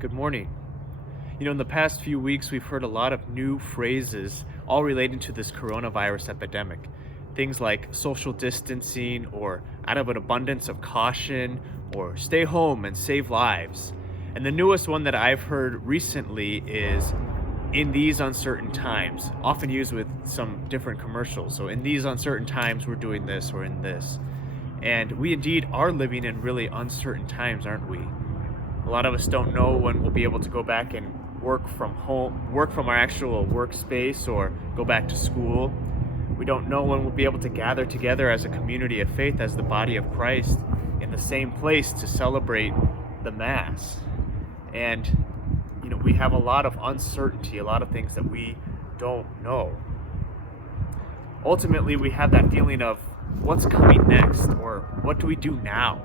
Good morning. In the past few weeks, we've heard a lot of new phrases all related to this coronavirus epidemic. Things like social distancing, or out of an abundance of caution, or stay home and save lives. And the newest one that I've heard recently is in these uncertain times, often used with some different commercials. So, in these uncertain times, we're doing this or in this. And we indeed are living in really uncertain times, aren't we? A lot of us don't know when we'll be able to go back and work from home, work from our actual workspace, or go back to school. We don't know when we'll be able to gather together as a community of faith, as the body of Christ, in the same place to celebrate the Mass. And, we have a lot of uncertainty, a lot of things that we don't know. Ultimately, we have that feeling of what's coming next, or what do we do now?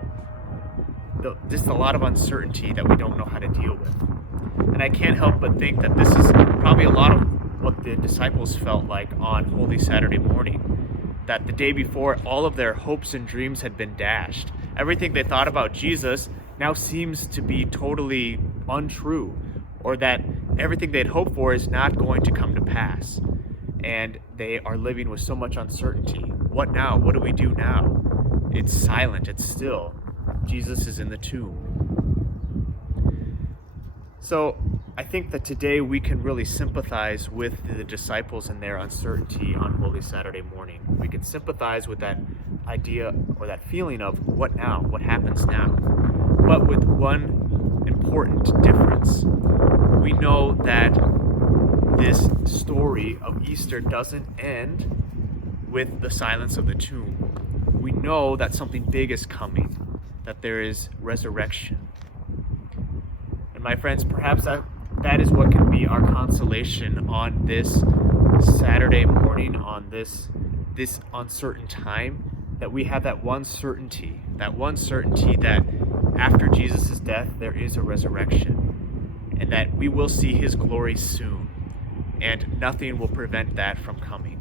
Just a lot of uncertainty that we don't know how to deal with. And I can't help but think that this is probably a lot of what the disciples felt like on Holy Saturday morning. That the day before, all of their hopes and dreams had been dashed. Everything they thought about Jesus now seems to be totally untrue, or that everything they'd hoped for is not going to come to pass. And they are living with so much uncertainty. What now? What do we do now? It's silent, it's still. Jesus is in the tomb. So I think that today we can really sympathize with the disciples and their uncertainty on Holy Saturday morning. We can sympathize with that idea or that feeling of what now? What happens now? But with one important difference. We know that this story of Easter doesn't end with the silence of the tomb. We know that something big is coming, that there is resurrection. And my friends, perhaps that is what can be our consolation on this Saturday morning, on this uncertain time, that we have that one certainty that after Jesus' death there is a resurrection, and that we will see his glory soon, and nothing will prevent that from coming.